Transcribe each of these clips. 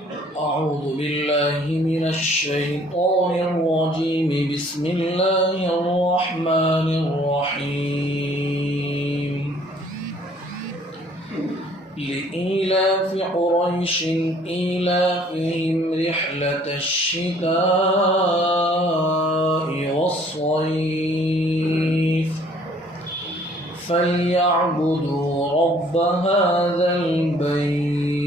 أعوذ بالله من الشيطان الرجيم بسم الله الرحمن الرحيم لإيلاف قريش إيلافهم رحلة الشتاء والصيف فليعبدوا رب هذا البيت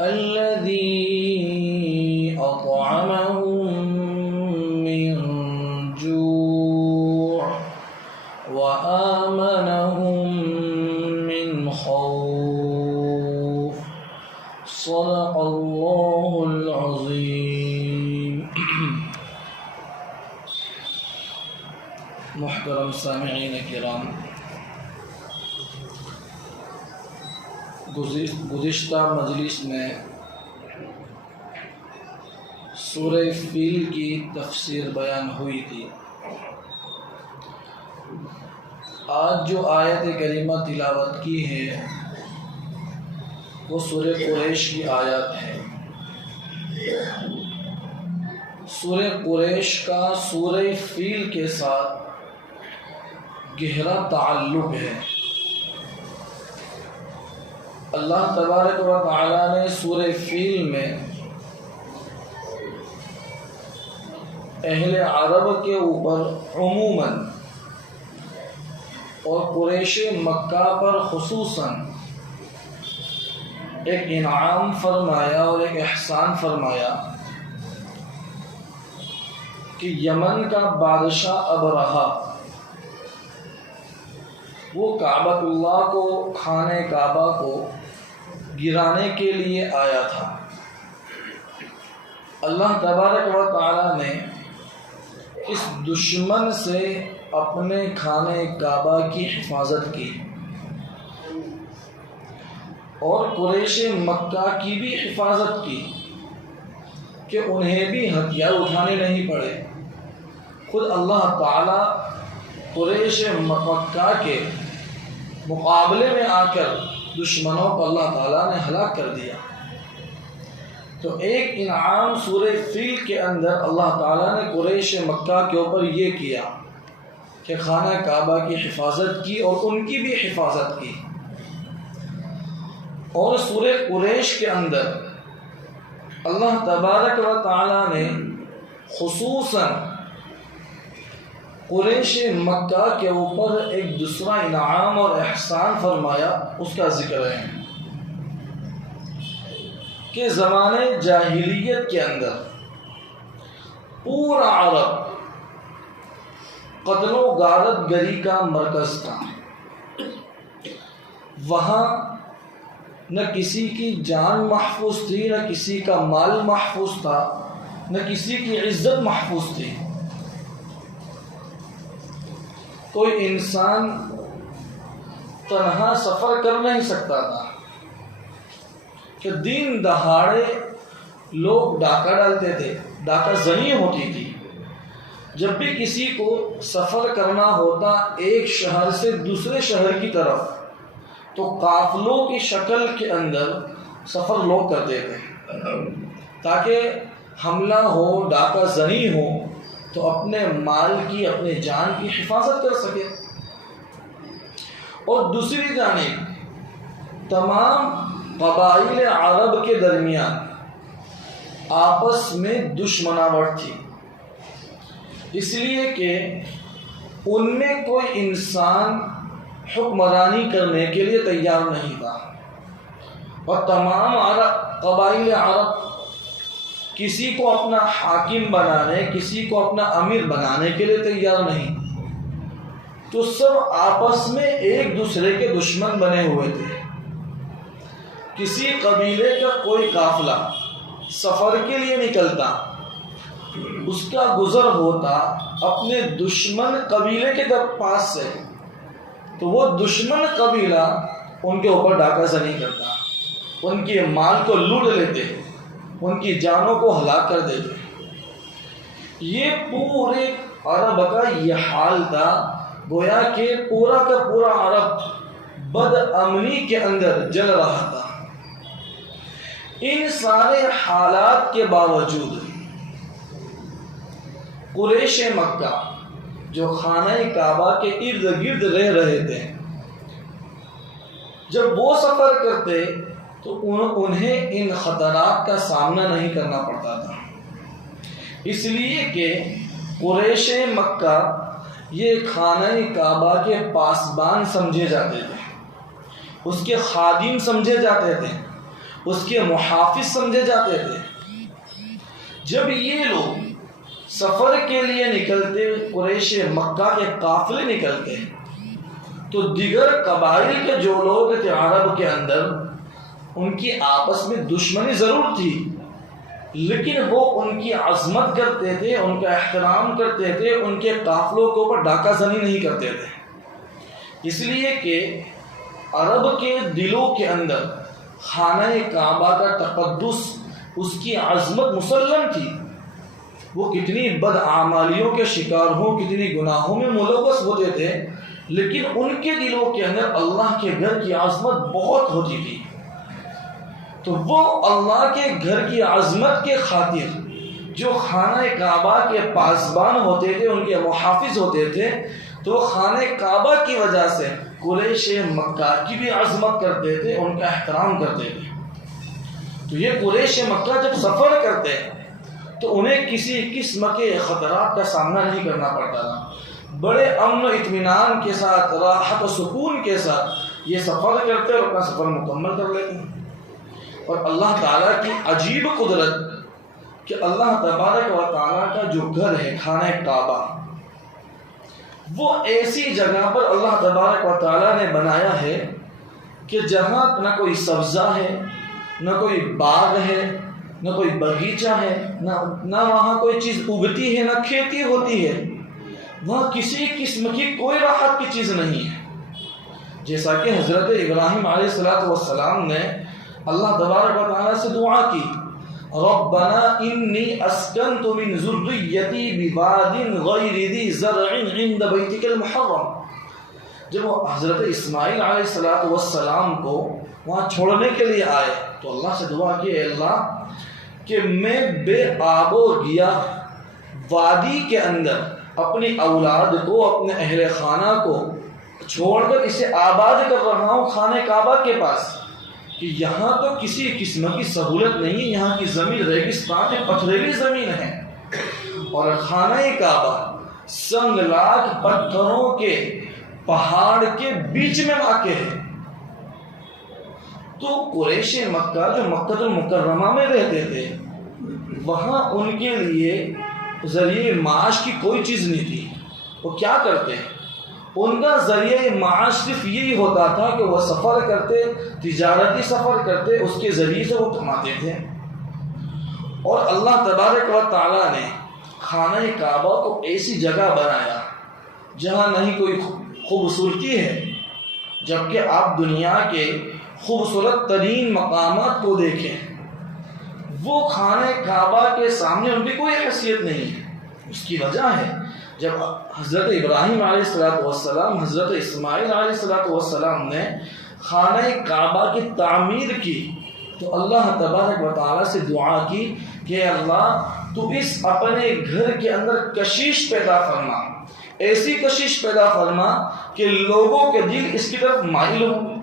الذي أطعمهم من جوع وآمنهم من خوف صدق الله العظيم. محترم سامعین کرام، گزشتہ مجلس میں سورہ فیل کی تفسیر بیان ہوئی تھی. آج جو آیت کریمہ تلاوت کی ہے وہ سورہ قریش کی آیات ہے. سورہ قریش کا سورہ فیل کے ساتھ گہرا تعلق ہے. اللہ تبارک و تعالی نے سورہ فیل میں اہل عرب کے اوپر عموماً اور قریش مکہ پر خصوصاً ایک انعام فرمایا اور ایک احسان فرمایا کہ یمن کا بادشاہ ابرہہ وہ کعبۃ اللہ کو، خانہ کعبہ کو گرانے کے لیے آیا تھا. اللہ تبارک و تعالی نے اس دشمن سے اپنے خانہ کعبہ کی حفاظت کی اور قریش مکہ کی بھی حفاظت کی کہ انہیں بھی ہتھیار اٹھانے نہیں پڑے. خود اللہ تعالی قریش مکہ کے مقابلے میں آ کر دشمنوں کو اللہ تعالیٰ نے ہلاک کر دیا. تو ایک انعام سورہ فیل کے اندر اللہ تعالیٰ نے قریش مکہ کے اوپر یہ کیا کہ خانہ کعبہ کی حفاظت کی اور ان کی بھی حفاظت کی. اور سورہ قریش کے اندر اللہ تبارک و تعالیٰ نے خصوصاً قریش مکہ کے اوپر ایک دوسرا انعام اور احسان فرمایا. اس کا ذکر ہے کہ زمانے جاہلیت کے اندر پورا عرب قتل و غارت گری کا مرکز تھا. وہاں نہ کسی کی جان محفوظ تھی، نہ کسی کا مال محفوظ تھا، نہ کسی کی عزت محفوظ تھی. کوئی انسان تنہا سفر کر نہیں سکتا تھا کہ دن دہاڑے لوگ ڈاکہ ڈالتے تھے، ڈاکہ زنی ہوتی تھی. جب بھی کسی کو سفر کرنا ہوتا ایک شہر سے دوسرے شہر کی طرف تو قافلوں کی شکل کے اندر سفر لوگ کرتے تھے تاکہ حملہ ہو، ڈاکہ زنی ہو تو اپنے مال کی، اپنے جان کی حفاظت کر سکے. اور دوسری جانب تمام قبائل عرب کے درمیان آپس میں دشمناوٹ تھی، اس لیے کہ ان میں کوئی انسان حکمرانی کرنے کے لیے تیار نہیں تھا. اور تمام قبائل عرب کسی کو اپنا حاکم بنانے، کسی کو اپنا امیر بنانے کے لیے تیار نہیں. تو سب آپس میں ایک دوسرے کے دشمن بنے ہوئے تھے. کسی قبیلے کا کوئی قافلہ سفر کے لیے نکلتا، اس کا گزر ہوتا اپنے دشمن قبیلے کے پاس سے، تو وہ دشمن قبیلہ ان کے اوپر ڈاکہ زنی کرتا، ان کے مال کو لوٹ لیتے، ان کی جانوں کو ہلاک کر دیتے. یہ پورے عرب کا یہ حال تھا. گویا کہ پورا کا پورا عرب بد امنی کے اندر جل رہا تھا. ان سارے حالات کے باوجود قریش مکہ جو خانہ کعبہ کے ارد گرد رہ رہے تھے، جب وہ سفر کرتے تو انہیں ان خطرات کا سامنا نہیں کرنا پڑتا تھا، اس لیے کہ قریش مکہ یہ خانہ کعبہ کے پاسبان سمجھے جاتے تھے، اس کے خادم سمجھے جاتے تھے، اس کے محافظ سمجھے جاتے تھے۔ جب یہ لوگ سفر کے لیے نکلتے، قریش مکہ کے قافلے نکلتے، تو دیگر قبائل کے جو لوگ تھے عرب کے اندر، ان کی آپس میں دشمنی ضرور تھی، لیکن وہ ان کی عظمت کرتے تھے، ان کا احترام کرتے تھے، ان کے قافلوں کے اوپر ڈاکہ زنی نہیں کرتے تھے، اس لیے کہ عرب کے دلوں کے اندر خانہ کعبہ کا تقدس، اس کی عظمت مسلم تھی۔ وہ کتنی بدعمالیوں کے شکار ہوں، کتنی گناہوں میں ملوث ہوتے تھے، لیکن ان کے دلوں کے اندر اللہ کے گھر کی عظمت بہت ہوتی تھی۔ تو وہ اللہ کے گھر کی عظمت کے خاطر جو خانہ کعبہ کے پاسبان ہوتے تھے، ان کے محافظ ہوتے تھے، تو وہ خانہ کعبہ کی وجہ سے قریش مکہ کی بھی عظمت کرتے تھے، ان کا احترام کرتے تھے۔ تو یہ قریش مکہ جب سفر کرتے تو انہیں کسی قسم کے خطرات کا سامنا نہیں کرنا پڑتا تھا، بڑے امن و اطمینان کے ساتھ، راحت و سکون کے ساتھ یہ سفر کرتے اور اپنا سفر مکمل کر لیتے۔ اور اللہ تعالیٰ کی عجیب قدرت کہ اللہ تبارک و تعالیٰ کا جو گھر ہے خانہ کعبہ، وہ ایسی جگہ پر اللہ تبارک و تعالیٰ نے بنایا ہے کہ جہاں نہ کوئی سبزہ ہے، نہ کوئی باغ ہے، نہ کوئی باغیچہ ہے، نہ وہاں کوئی چیز اگتی ہے، نہ کھیتی ہوتی ہے، وہاں کسی قسم کی کوئی راحت کی چیز نہیں ہے۔ جیسا کہ حضرت ابراہیم علیہ السلام نے اللہ تبارک و تعالیٰ سے دعا کی، ربنا انی اسکنت من ذریتی بواد غیر ذی زرع عند بیتک المحرم۔ جب وہ حضرت اسماعیل علیہ السلام کو وہاں چھوڑنے کے لیے آئے تو اللہ سے دعا کی، اے اللہ کہ میں بے آب و گیا وادی کے اندر اپنی اولاد کو، اپنے اہل خانہ کو چھوڑ کر اسے آباد کر رہا ہوں خانہ کعبہ کے پاس، کہ یہاں تو کسی قسم کی سہولت نہیں ہے، یہاں کی زمین ریگستان ہے، پتھریلی زمین ہے، اور خانہ کعبہ سنگلاخ پتھروں کے پہاڑ کے بیچ میں واقع ہے۔ تو قریش مکہ جو مکہ المکرمہ میں رہتے تھے، وہاں ان کے لیے ذریعہ معاش کی کوئی چیز نہیں تھی۔ وہ کیا کرتے؟ ان کا ذریعہ معاش صرف یہی ہوتا تھا کہ وہ سفر کرتے، تجارتی سفر کرتے، اس کے ذریعے سے وہ کماتے تھے۔ اور اللہ تبارک و تعالیٰ نے خانہ کعبہ کو ایسی جگہ بنایا جہاں نہیں کوئی خوبصورتی ہے، جبکہ آپ دنیا کے خوبصورت ترین مقامات کو دیکھیں، وہ خانہ کعبہ کے سامنے ان کی کوئی حیثیت نہیں ہے۔ اس کی وجہ ہے جب حضرت ابراہیم علیہ السلام، حضرت اسماعیل علیہ السلام نے خانہ کعبہ کی تعمیر کی تو اللہ تبارک و تعالیٰ سے دعا کی کہ اللہ تو اس اپنے گھر کے اندر کشش پیدا فرما، ایسی کشش پیدا فرما کہ لوگوں کے دل اس کی طرف مائل ہوں۔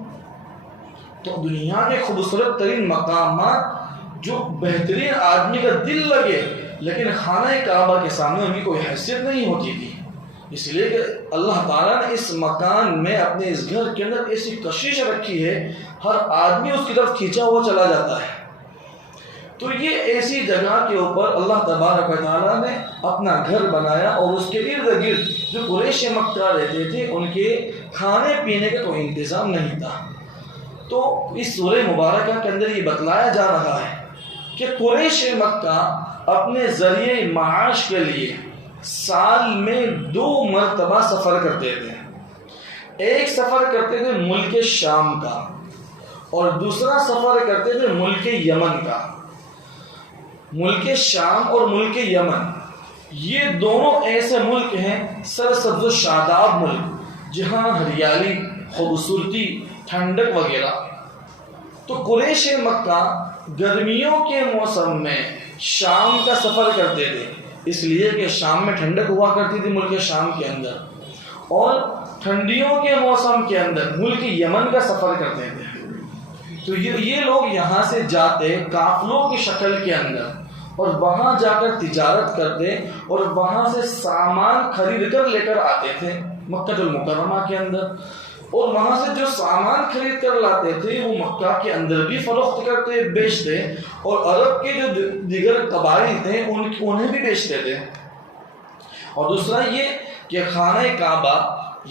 تو دنیا کے خوبصورت ترین مقامات جو بہترین آدمی کا دل لگے، لیکن خانہ کعبہ کے سامنے ان کی کوئی حیثیت نہیں ہوتی تھی، اس لیے کہ اللہ تعالیٰ نے اس مکان میں، اپنے اس گھر کے اندر ایسی کشش رکھی ہے، ہر آدمی اس کی طرف کھینچا ہوا چلا جاتا ہے۔ تو یہ ایسی جگہ کے اوپر اللہ تبارک و تعالیٰ نے اپنا گھر بنایا، اور اس کے ارد گرد جو قریش مکہ رہتے تھے ان کے کھانے پینے کا کوئی انتظام نہیں تھا۔ تو اس سورہ مبارکہ کے اندر یہ بتلایا جا رہا ہے کہ قریش مکہ اپنے ذریعہ معاش کے لیے سال میں 2 مرتبہ سفر کرتے تھے۔ ایک سفر کرتے تھے ملک شام کا، اور دوسرا سفر کرتے تھے ملک یمن کا۔ ملک شام اور ملک یمن یہ دونوں ایسے ملک ہیں، سرسبز و شاداب ملک، جہاں ہریالی، خوبصورتی، ٹھنڈک وغیرہ تو قریش مکہ گرمیوں کے موسم میں شام کا سفر کرتے تھے، اس لیے کہ شام میں ٹھنڈک ہوا کرتی تھی ملک شام کے اندر، اور ٹھنڈیوں کے موسم کے اندر ملک یمن کا سفر کرتے تھے۔ تو یہ لوگ یہاں سے جاتے قافلوں کی شکل کے اندر اور وہاں جا کر تجارت کرتے اور وہاں سے سامان خرید کر لے کر آتے تھے مکہ المکرمہ کے اندر، اور وہاں سے جو سامان خرید کر لاتے تھے وہ مکہ کے اندر بھی فروخت کرتے بیچتے، اور عرب کے جو دیگر قبائل تھے انہیں بھی بیچتے تھے۔ اور دوسرا یہ کہ خانہ کعبہ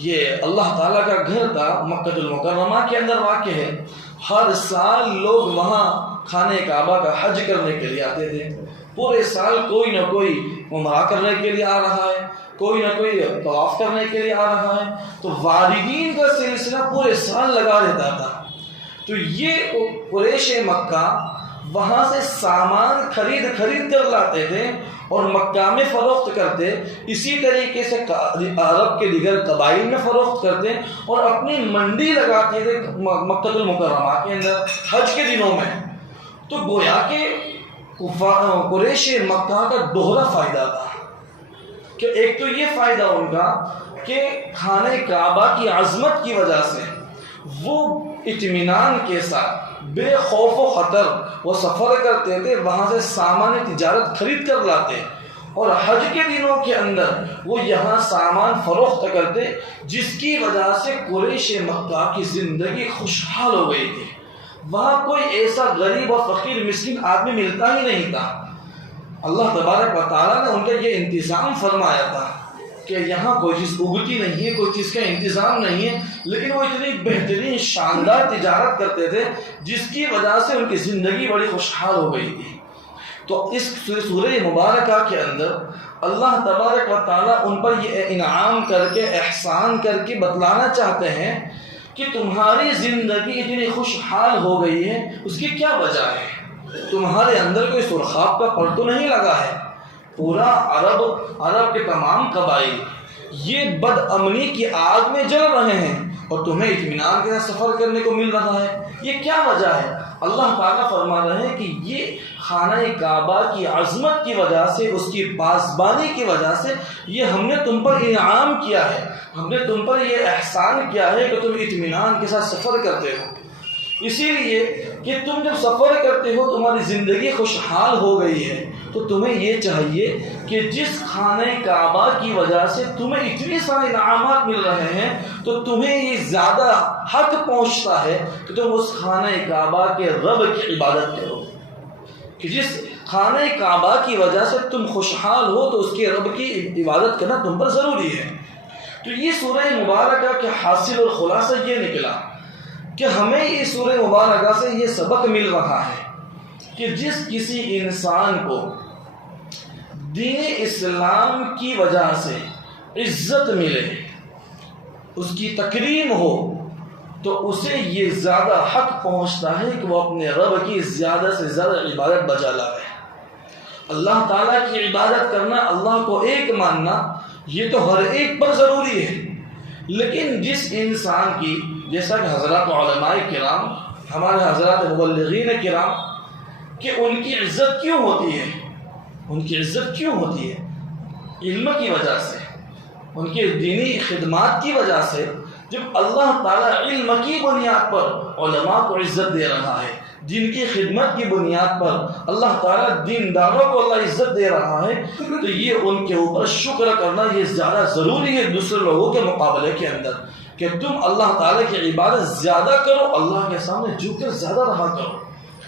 یہ اللہ تعالیٰ کا گھر تھا، مکہ المکرمہ کے اندر واقع ہے، ہر سال لوگ وہاں خانہ کعبہ کا حج کرنے کے لیے آتے تھے، پورے سال کوئی نہ کوئی عمرہ کرنے کے لیے آ رہا ہے، کوئی نہ کوئی طواف کرنے کے لیے آ رہا ہے، تو واردین کا سلسلہ پورے سال لگا رہتا تھا۔ تو یہ قریش مکہ وہاں سے سامان خرید کر لاتے تھے اور مکہ میں فروخت کرتے، اسی طریقے سے عرب کے دیگر قبائل میں فروخت کرتے اور اپنی منڈی لگاتے تھے مکہ المکرمہ کے اندر حج کے دنوں میں۔ تو گویا کہ قریش مکہ کا دوہرا فائدہ تھا کہ ایک تو یہ فائدہ ان کا کہ خانہ کعبہ کی عظمت کی وجہ سے وہ اطمینان کے ساتھ بے خوف و خطر وہ سفر کرتے تھے، وہاں سے سامان تجارت خرید کر لاتے، اور حج کے دنوں کے اندر وہ یہاں سامان فروخت کرتے، جس کی وجہ سے قریش مکہ کی زندگی خوشحال ہو گئی تھی۔ وہاں کوئی ایسا غریب اور فقیر مسکین آدمی ملتا ہی نہیں تھا۔ اللہ تبارک و تعالیٰ نے ان کا یہ انتظام فرمایا تھا کہ یہاں کوئی چیز اگتی نہیں ہے، کوئی چیز کا انتظام نہیں ہے، لیکن وہ اتنی بہترین شاندار تجارت کرتے تھے جس کی وجہ سے ان کی زندگی بڑی خوشحال ہو گئی تھی۔ تو اس سورہ مبارکہ کے اندر اللہ تبارک و تعالیٰ ان پر یہ انعام کر کے احسان کر کے بتلانا چاہتے ہیں کہ تمہاری زندگی اتنی خوشحال ہو گئی ہے، اس کی کیا وجہ ہے؟ تمہارے اندر کوئی سرخاب کا پر تو نہیں لگا ہے؟ پورا عرب کے تمام قبائل یہ بد امنی کی آگ میں جل رہے ہیں اور تمہیں اطمینان کے ساتھ سفر کرنے کو مل رہا ہے، یہ کیا وجہ ہے؟ اللہ تعالیٰ فرما رہے ہیں کہ یہ خانہ کعبہ کی عظمت کی وجہ سے، اس کی پاسبانی کی وجہ سے یہ ہم نے تم پر انعام کیا ہے، ہم نے تم پر یہ احسان کیا ہے کہ تم اطمینان کے ساتھ سفر کرتے ہو۔ اسی لیے کہ تم جب سفر کرتے ہو تمہاری زندگی خوشحال ہو گئی ہے، تو تمہیں یہ چاہیے کہ جس خانہ کعبہ کی وجہ سے تمہیں اتنے سارے انعامات مل رہے ہیں تو تمہیں یہ زیادہ حق پہنچتا ہے کہ تم اس خانہ کعبہ کے رب کی عبادت کرو، کہ جس خانہ کعبہ کی وجہ سے تم خوشحال ہو تو اس کے رب کی عبادت کرنا تم پر ضروری ہے۔ تو یہ سورہ مبارکہ کے حاصل اور خلاصہ یہ نکلا کہ ہمیں یہ سورہ مبارکہ سے یہ سبق مل رہا ہے کہ جس کسی انسان کو دین اسلام کی وجہ سے عزت ملے، اس کی تکریم ہو، تو اسے یہ زیادہ حق پہنچتا ہے کہ وہ اپنے رب کی زیادہ سے زیادہ عبادت بجا لائے۔ اللہ تعالیٰ کی عبادت کرنا، اللہ کو ایک ماننا، یہ تو ہر ایک پر ضروری ہے، لیکن جس انسان کی، جیسا کہ حضرات علماء کرام، ہمارے حضرات مبلغین کرام، کہ ان کی عزت کیوں ہوتی ہے؟ ان کی عزت کیوں ہوتی ہے؟ علم کی وجہ سے، ان کی دینی خدمات کی وجہ سے۔ جب اللہ تعالیٰ علم کی بنیاد پر علماء کو عزت دے رہا ہے، جن کی خدمت کی بنیاد پر اللہ تعالیٰ دینداروں کو اللہ عزت دے رہا ہے، تو یہ ان کے اوپر شکر کرنا یہ زیادہ ضروری ہے دوسرے لوگوں کے مقابلے کے اندر، کہ تم اللہ تعالیٰ کی عبادت زیادہ کرو، اللہ کے سامنے جھک کر زیادہ رہا کرو۔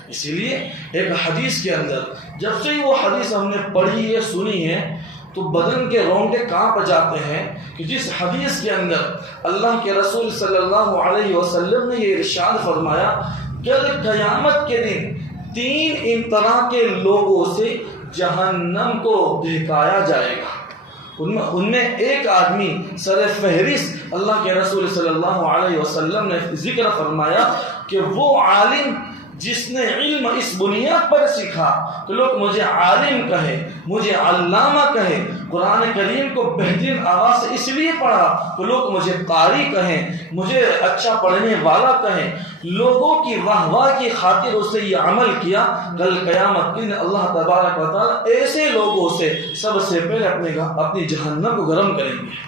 اسی لیے ایک حدیث کے اندر جب سے وہ حدیث ہم نے پڑھی ہے، سنی ہے، تو بدن کے رونگٹے کانپ جاتے ہیں کہ جس حدیث کے اندر اللہ کے رسول صلی اللہ علیہ وسلم نے یہ ارشاد فرمایا کہ قیامت کے دن 3 طرح کے لوگوں سے جہنم کو دہکایا جائے گا۔ ان میں ایک آدمی سر فہرست اللہ کے رسول صلی اللہ علیہ وسلم نے ذکر فرمایا کہ وہ عالم جس نے علم اس بنیاد پر سیکھا کہ لوگ مجھے عالم کہے، مجھے علامہ کہے، قرآن کریم کو بہترین آواز سے اس لیے پڑھا کہ لوگ مجھے قاری کہیں، مجھے اچھا پڑھنے والا کہیں، لوگوں کی واہ واہ کی خاطر اس نے یہ عمل کیا، کل قیامت کے دن اللہ تبارک و تعالیٰ ایسے لوگوں سے سب سے پہلے اپنی جہنم کو گرم کریں گے۔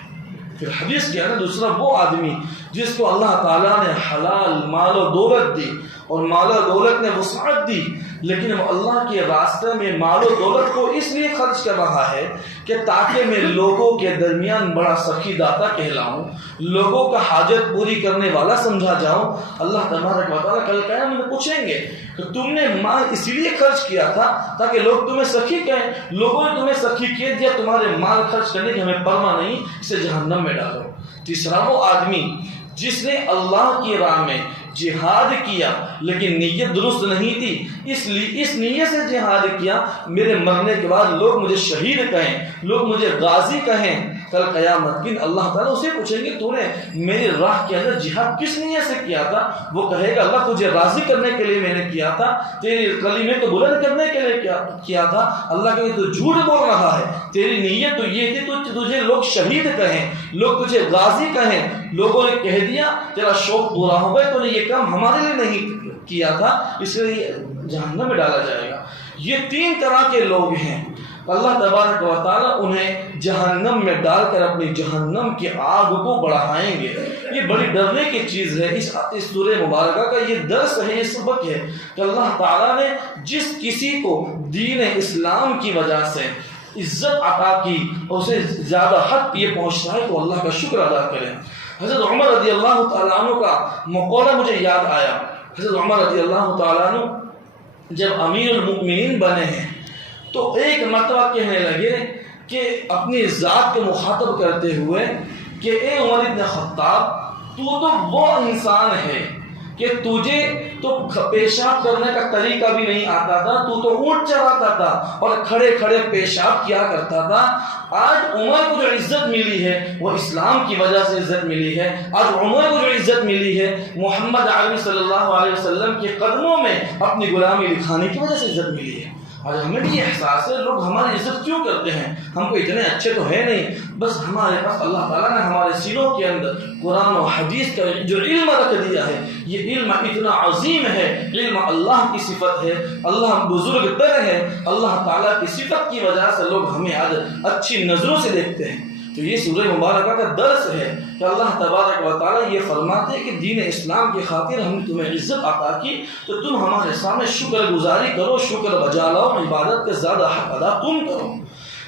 پھر حدیث کیا نا، دوسرا وہ آدمی جس کو اللہ تعالیٰ نے حلال مال و دولت دی، اور مال و دولت نے وسعت دی، لیکن وہ اللہ کے راستے میں مال و دولت کو اس لیے خرچ کر رہا ہے کہ تاکہ میں لوگوں کے درمیان بڑا سخی داتا کہلاؤں، لوگوں کا حاجت پوری کرنے والا سمجھا جاؤں۔ اللہ تبارک و تعالیٰ کل قیامت میں پوچھیں گے کہ تم نے مال اس لیے خرچ کیا تھا تاکہ لوگ تمہیں سخی کہیں، لوگوں نے تمہیں سخی کہہ دیا، تمہارے مال خرچ کرنے کی ہمیں پرواہ نہیں، اسے جہنم میں ڈالو۔ تیسرا وہ آدمی جس نے اللہ کی راہ میں جہاد کیا لیکن نیت درست نہیں تھی، اس لیے اس نیت سے جہاد کیا میرے مرنے کے بعد لوگ مجھے شہید کہیں، لوگ مجھے غازی کہیں، کل قیامت کے دن اللہ تعالیٰ اسے پوچھیں گے تو نے میری راہ کے اندر جہاد کس نیت سے کیا تھا؟ وہ کہے گا اللہ تجھے راضی کرنے کے لیے میں نے کیا تھا، تیری کلمے کو بلند کرنے کے لیے کیا تھا۔ اللہ کہے تو جھوٹ بول رہا ہے، تیری نیت تو یہ تھی تجھے لوگ شہید کہیں، لوگ تجھے غازی کہیں، لوگوں نے کہہ دیا تیرا شوق پورا ہو گیا، تو نے یہ کام ہمارے لیے نہیں کیا تھا، اس لیے جہنم میں ڈالا جائے گا۔ یہ تین طرح کے لوگ ہیں، اللہ تبارک و تعالیٰ انہیں جہنم میں ڈال کر اپنی جہنم کی آگ کو بڑھائیں گے۔ یہ بڑی ڈرنے کی چیز ہے، اس سورہ مبارکہ کا یہ درس ہے، یہ سبق ہے کہ اللہ تعالیٰ نے جس کسی کو دین اسلام کی وجہ سے عزت عطا کی اور اسے زیادہ حق یہ پہنچتا ہے تو اللہ کا شکر ادا کریں۔ حضرت عمر رضی اللہ تعالیٰ عنہ کا مقولہ مجھے یاد آیا۔ حضرت عمر رضی اللہ تعالیٰ عنہ جب امیر المؤمنین بنے ہیں تو ایک مرتبہ کہنے لگے کہ اپنی ذات کو مخاطب کرتے ہوئے کہ اے عمر ابن خطاب، تو وہ انسان ہے کہ تجھے تو پیشاب کرنے کا طریقہ بھی نہیں آتا تھا، تو اونٹ چراتا تھا اور کھڑے کھڑے پیشاب کیا کرتا تھا۔ آج عمر کو جو عزت ملی ہے وہ اسلام کی وجہ سے عزت ملی ہے۔ آج عمر کو جو عزت ملی ہے محمد عربی صلی اللہ علیہ وسلم کے قدموں میں اپنی غلامی دکھانے کی وجہ سے عزت ملی ہے۔ آج ہمیں بھی یہ احساس ہے لوگ ہماری عزت کیوں کرتے ہیں، ہم کو اتنے اچھے تو ہے نہیں، بس ہمارے پاس اللہ تعالیٰ نے ہمارے سینوں کے اندر قرآن و حدیث کا جو علم رکھ دیا ہے، یہ علم اتنا عظیم ہے، علم اللہ کی صفت ہے، اللہ بزرگ تر ہے، اللہ تعالیٰ کی صفت کی وجہ سے لوگ ہمیں آج اچھی نظروں سے دیکھتے ہیں۔ تو یہ سورہ مبارکہ کا درس ہے کہ اللہ تبارک و تعالیٰ یہ فرماتے ہیں کہ دین اسلام کی خاطر ہم نے تمہیں عزت عطا کی تو تم ہمارے سامنے شکر گزاری کرو، شکر بجا لاؤ، عبادت کا زیادہ حق ادا تم کرو۔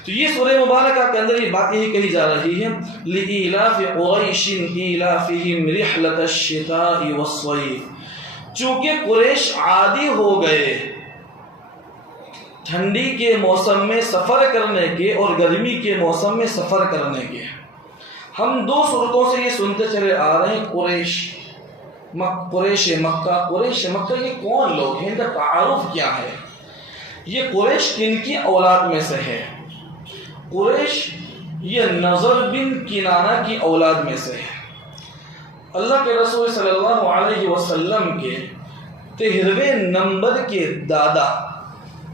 تو یہ سورہ مبارکہ کے اندر یہ بات یہی کہی جا رہی ہے لِإِيلَافِ قُرَيْشٍ إِيلَافِهِمْ رِحْلَةَ الشِّتَاءِ وَالصَّيْفِ، چونکہ قریش عادی ہو گئے ٹھنڈی کے موسم میں سفر کرنے کے اور گرمی کے موسم میں سفر کرنے کے۔ ہم دو صورتوں سے یہ سنتے چلے آ رہے ہیں، قریش مکہ، قریش مکہ یہ کون لوگ ہیں، ان کا تعارف کیا ہے، یہ قریش کن کی اولاد میں سے ہے؟ قریش یہ نضر بن کنانہ کی اولاد میں سے ہے۔ اللہ کے رسول صلی اللہ علیہ وسلم کے 13ویں نمبر کے دادا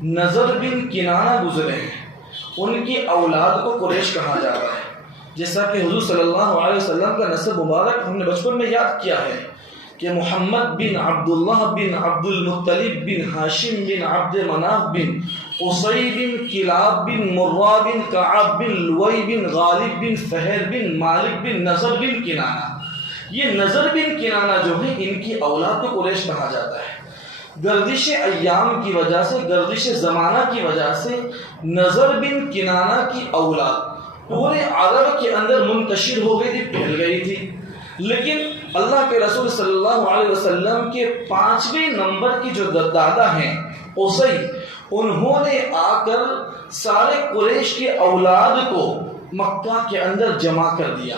نضر بن کنانہ گزرے ہیں، ان کی اولاد کو قریش کہا جاتا ہے۔ جیسا کہ حضور صلی اللہ علیہ وسلم کا نسب مبارک ہم نے بچپن میں یاد کیا ہے کہ محمد بن عبداللہ بن عبد المطلب بن ہاشم بن عبد مناف بن قصی بن کلاب بن مرہ بن کعب بن لوئی بن غالب بن فہر بن مالک بن نضر بن کنانہ، یہ نضر بن کنانہ جو ہے ان کی اولاد کو قریش کہا جاتا ہے۔ گردش ایام کی وجہ سے، گردش زمانہ کی وجہ سے نضر بن کنانہ کی اولاد پورے عرب کے اندر منتشر ہو گئی تھی، پھیل گئی تھی، لیکن اللہ کے رسول صلی اللہ علیہ وسلم کے 5ویں نمبر کی جو دادا ہیں قصی، انہوں نے آ کر سارے قریش کے اولاد کو مکہ کے اندر جمع کر دیا۔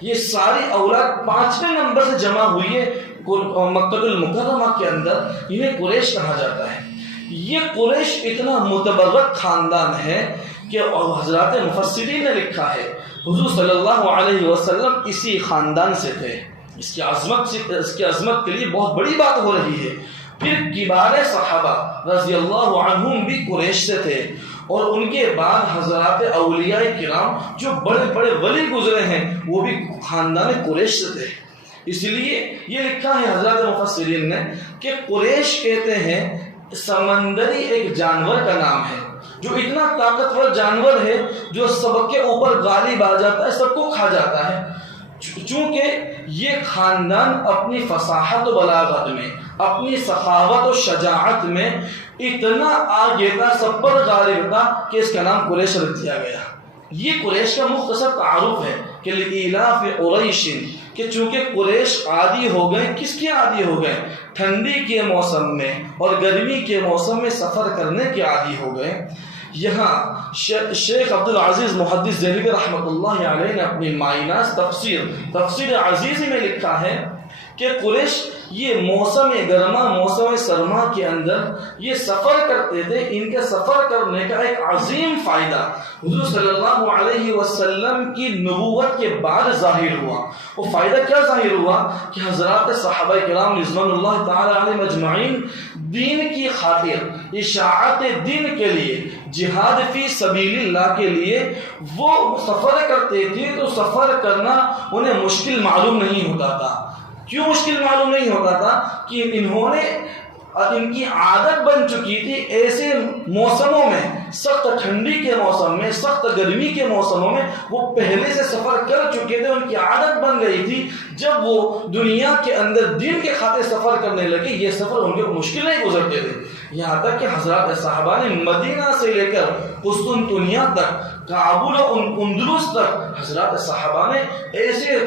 یہ ساری اولاد 5ویں نمبر سے جمع ہوئی ہے مکہ المکرمہ کے اندر، انہیں قریش کہا جاتا ہے۔ یہ قریش اتنا متبرک خاندان ہے کہ حضرات مفسرین نے لکھا ہے حضور صلی اللہ علیہ وسلم اسی خاندان سے تھے۔ اس کی عظمت کے لیے بہت بڑی بات ہو رہی ہے۔ پھر کبار صحابہ رضی اللہ عنہم بھی قریش سے تھے، اور ان کے بعد حضرات اولیاء کرام جو بڑے بڑے ولی گزرے ہیں وہ بھی خاندان قریش سے تھے۔ اس لیے یہ لکھا ہے حضرات مفسرین نے کہ قریش کہتے ہیں سمندری ایک جانور کا نام ہے، جو اتنا طاقتور جانور ہے جو سب کے اوپر غالب آ جاتا ہے، سب کو کھا جاتا ہے۔ چونکہ یہ خاندان اپنی فصاحت و بلاغت میں، اپنی سخاوت و شجاعت میں اتنا آگے تھا، سب پر غالب تھا کہ اس کا نام قریش رکھ دیا گیا۔ یہ قریش کا مختصر تعارف ہے کہ لإلاف قریش، کہ چونکہ قریش عادی ہو گئے، کس کے عادی ہو گئے؟ ٹھنڈی کے موسم میں اور گرمی کے موسم میں سفر کرنے کے عادی ہو گئے۔ یہاں شیخ عبدالعزیز محدث دہلوی رحمۃ اللہ علیہ نے اپنی مائناس تفسیر عزیزی میں لکھا ہے کہ قریش یہ موسم گرما موسم سرما کے اندر یہ سفر کرتے تھے۔ ان کے سفر کرنے کا ایک عظیم فائدہ حضور صلی اللہ علیہ وسلم کی نبوت کے بعد ظاہر ہوا۔ وہ فائدہ کیا ظاہر ہوا کہ حضرات صحابہ کرام رضوان اللہ تعالی علیہم اجمعین دین کی خاطر، اشاعت دین کے لیے، جہاد فی سبیل اللہ کے لیے وہ سفر کرتے تھے، تو سفر کرنا انہیں مشکل معلوم نہیں ہوتا تھا۔ کیوں مشکل معلوم نہیں ہوتا تھا؟ کہ انہوں نے ان کی عادت بن چکی تھی ایسے موسموں میں، سخت ٹھنڈی کے موسم میں، سخت گرمی کے موسموں میں وہ پہلے سے سفر کر چکے تھے، ان کی عادت بن گئی تھی۔ جب وہ دنیا کے اندر دین کے خاطر سفر کرنے لگے، یہ سفر ان کے مشکل نہیں گزرتے تھے۔ یہاں تک کہ حضرات صحابہ نے مدینہ سے لے کر قسطنطنیہ تک، کابل و اندلس تک حضرات صحابہ نے ایسے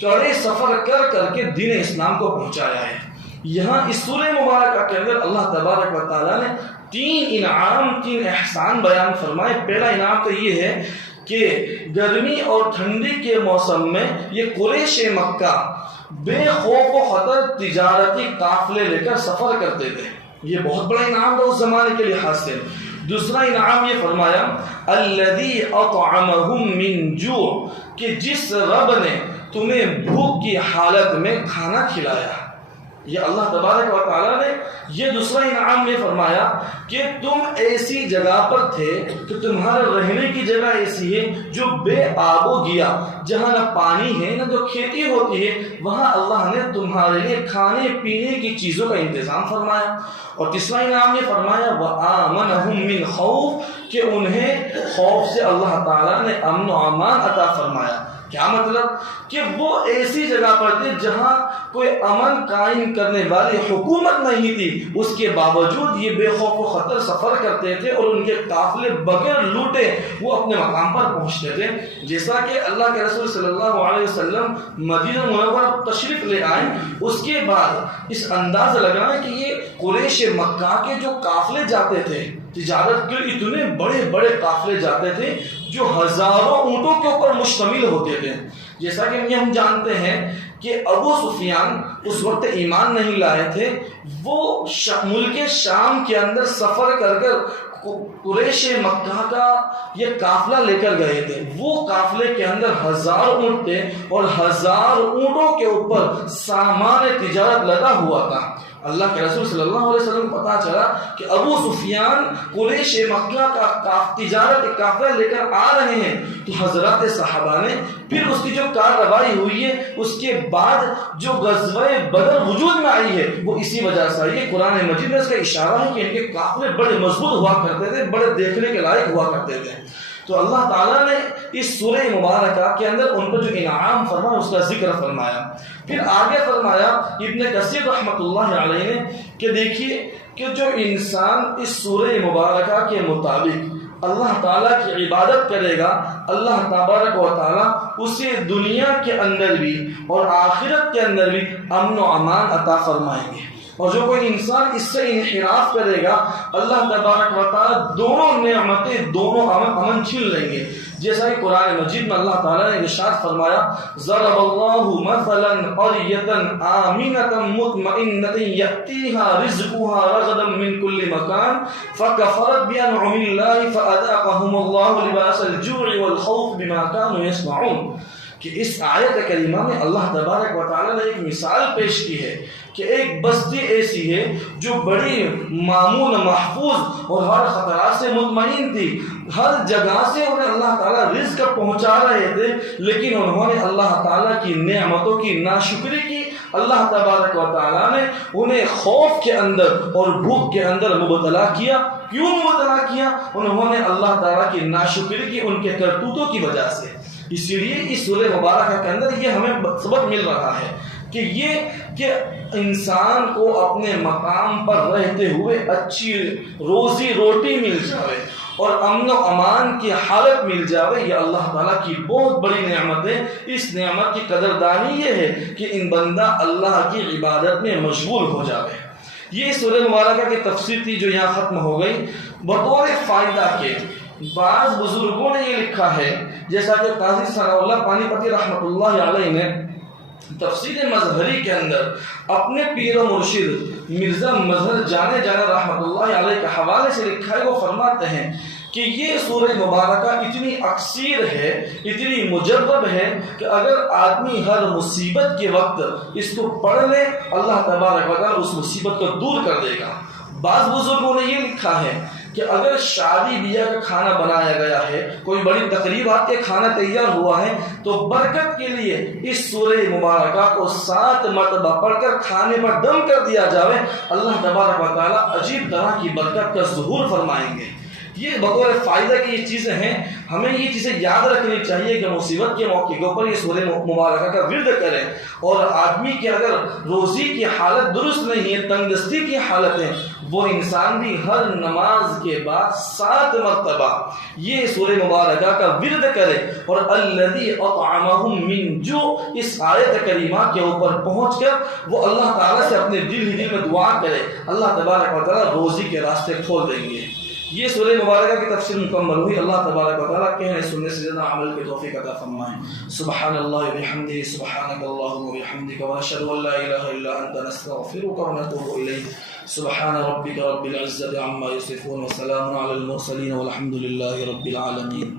کڑے سفر کر کر کے دین اسلام کو پہنچایا ہے۔ یہاں اس سورہ مبارکہ کے اندر اللہ تبارک و تعالیٰ نے تین احسان بیان فرمائے۔ پہلا انعام تو یہ ہے کہ گرمی اور ٹھنڈی کے موسم میں یہ قریش مکہ بے خوف و خطر تجارتی قافلے لے کر سفر کرتے تھے۔ یہ بہت بڑا انعام تھا اس زمانے کے لحاظ سے۔ دوسرا انعام یہ فرمایا الذی اطعمہم من جوع، کہ جس رب نے تمہیں بھوک کی حالت میں کھانا کھلایا۔ یہ اللہ تبارک و تعالیٰ نے یہ دوسرا انعام یہ فرمایا کہ تم ایسی جگہ پر تھے کہ تمہارا رہنے کی جگہ ایسی ہے جو بے آب و گیا، جہاں نہ پانی ہے نہ جو کھیتی ہوتی ہے، وہاں اللہ نے تمہارے لیے کھانے پینے کی چیزوں کا انتظام فرمایا۔ اور تیسرا انعام یہ فرمایا وآمنہم من خوف، کہ انہیں خوف سے اللہ تعالیٰ نے امن و امان عطا فرمایا۔ کیا مطلب؟ کہ وہ ایسی جگہ پر تھے جہاں کوئی امن قائم کرنے والی حکومت نہیں تھی، اس کے باوجود یہ بے خوف و خطر سفر کرتے تھے اور ان کے قافلے بغیر لوٹے وہ اپنے مقام پر پہنچتے تھے۔ جیسا کہ اللہ کے رسول صلی اللہ علیہ وسلم مدینہ منورہ تشریف لے آئے، اس کے بعد اس انداز لگائیں کہ یہ قریش مکہ کے جو قافلے جاتے تھے تجارت کے، اتنے بڑے بڑے قافلے جاتے تھے جو ہزاروں اونٹوں کے اوپر مشتمل ہوتے تھے۔ جیسا کہ ہم جانتے ہیں کہ ابو سفیان اس وقت ایمان نہیں لائے تھے، وہ ملک شام کے اندر سفر کر قریش مکہ کا یہ قافلہ لے کر گئے تھے۔ وہ قافلے کے اندر 1000 اونٹ تھے اور 1000 اونٹوں کے اوپر سامان تجارت لدا ہوا تھا۔ اللہ کے رسول صلی اللہ علیہ وسلم کو پتا چلا کہ ابو سفیان قریش مکہ کا تجارت قافلہ لے کر آ رہے ہیں، تو حضرات صحابہ نے پھر اس کی جو کارروائی ہوئی ہے، اس کے بعد جو غزوہ بدر وجود میں آئی ہے، وہ اسی وجہ سے آئی ہے۔ قرآن مجید میں اس کا اشارہ ہے کہ ان کے قافلے بڑے مضبوط ہوا کرتے تھے، بڑے دیکھنے کے لائق ہوا کرتے تھے۔ تو اللہ تعالیٰ نے اس سورہ مبارکہ کے اندر ان پر جو انعام فرمایا اس کا ذکر فرمایا۔ پھر آگے فرمایا ابن کثیر رحمۃ اللہ علیہ نے کہ دیکھیے کہ جو انسان اس سورہ مبارکہ کے مطابق اللہ تعالیٰ کی عبادت کرے گا، اللہ تبارک و تعالیٰ اسے دنیا کے اندر بھی اور آخرت کے اندر بھی امن و امان عطا فرمائیں گے۔ اور جو کوئی انسان اس سے انحراف کرے گا، اللہ تبارک و تعالیٰ دونوں نعمتیں، دونوں امن چھین لیں گے۔ جیسا کہ قرآن مجید میں اللہ تعالیٰ نے ارشاد فرمایا ضرب اللہ مثلا قریۃ آمنۃ مطمئنۃ یأتیہا رزقہا رغدا من کل مکان فکفرت بانعم اللہ فاذاقہم اللہ لباس الجوع والخوف بما كانوا يصنعون۔ کہ اس آیت کریمہ میں اللہ تبارک و تعالیٰ نے ایک مثال پیش کی ہے کہ ایک بستی ایسی ہے جو بڑی مامون محفوظ اور ہر خطرات سے مطمئن تھی، ہر جگہ سے انہیں اللہ تعالیٰ رزق پہنچا رہے تھے، لیکن انہوں نے اللہ تعالیٰ کی نعمتوں کی ناشکری کی۔ اللہ تبارک و تعالیٰ نے انہیں خوف کے اندر اور بھوک کے اندر مبتلا کیا۔ کیوں مبتلا کیا؟ انہوں نے اللہ تعالیٰ کی ناشکری کی ان کے کرتوتوں کی وجہ سے۔ اسی لیے اس سورہ مبارکہ کے اندر یہ ہمیں سبق مل رہا ہے کہ انسان کو اپنے مقام پر رہتے ہوئے اچھی روزی روٹی مل جائے اور امن و امان کی حالت مل جائے، یہ اللہ تعالیٰ کی بہت بڑی نعمت ہے۔ اس نعمت کی قدردانی یہ ہے کہ ان بندہ اللہ کی عبادت میں مشغول ہو جائے۔ یہ سورہ مبارکہ کی تفسیر تھی جو یہاں ختم ہو گئی۔ بطور فائدہ کے بعض بزرگوں نے یہ لکھا ہے، جیسا کہ قاضی ثناء اللہ پانی پتی رحمۃ اللہ علیہ نے تفسیر مظہری کے اندر اپنے پیر و مرشد مرزا مظہر جانے رحمۃ اللہ علیہ کے حوالے سے لکھا ہے۔ وہ فرماتے ہیں کہ یہ سورہ مبارکہ اتنی اکثیر ہے، اتنی مجرب ہے کہ اگر آدمی ہر مصیبت کے وقت اس کو پڑھ لے، اللہ تبارک و تعالیٰ اس مصیبت کو دور کر دے گا۔ بعض بزرگوں نے یہ لکھا ہے کہ اگر شادی بیاہ کا کھانا بنایا گیا ہے، کوئی بڑی تقریبات کے کھانا تیار ہوا ہے، تو برکت کے لیے اس سورہ مبارکہ کو 7 مرتبہ پڑھ کر کھانے پر دم کر دیا جائے، اللہ تبارک و تعالیٰ عجیب طرح کی برکت کا ظہور فرمائیں گے۔ یہ بطور فائدہ کی یہ چیزیں ہیں، ہمیں یہ چیزیں یاد رکھنی چاہیے کہ مصیبت کے موقع کے اوپر یہ سورہ مبارکہ کا ورد کریں۔ اور آدمی کی اگر روزی کی حالت درست نہیں ہے، تنگ دستی کی حالت ہے، وہ انسان بھی ہر نماز کے بعد 7 مرتبہ یہ سورہ مبارکہ کا ورد کرے اور الذی اطعمہم من جوع اس آیت کریمہ کے اوپر پہنچ کر وہ اللہ تعالیٰ سے اپنے دل میں دعا کرے، اللہ تبارک و تعالیٰ روزی کے راستے کھول دیں گے۔ یہ سورہ مبارکہ کی تفسیر مکمل ہوئی۔ اللہ تبارک و تعالیٰ کہنے سننے سے زیادہ عمل کی توفیق عطا فرمائیں۔ سبحان اللہ وبحمدہ، سبحانک اللہم وبحمدک، ونشہد ان لا الہ الا انت، نستغفرک ونتوب الیک۔ سبحان ربک رب العزة عما یصفون، وسلام علی المرسلین، والحمد للہ رب العالمین۔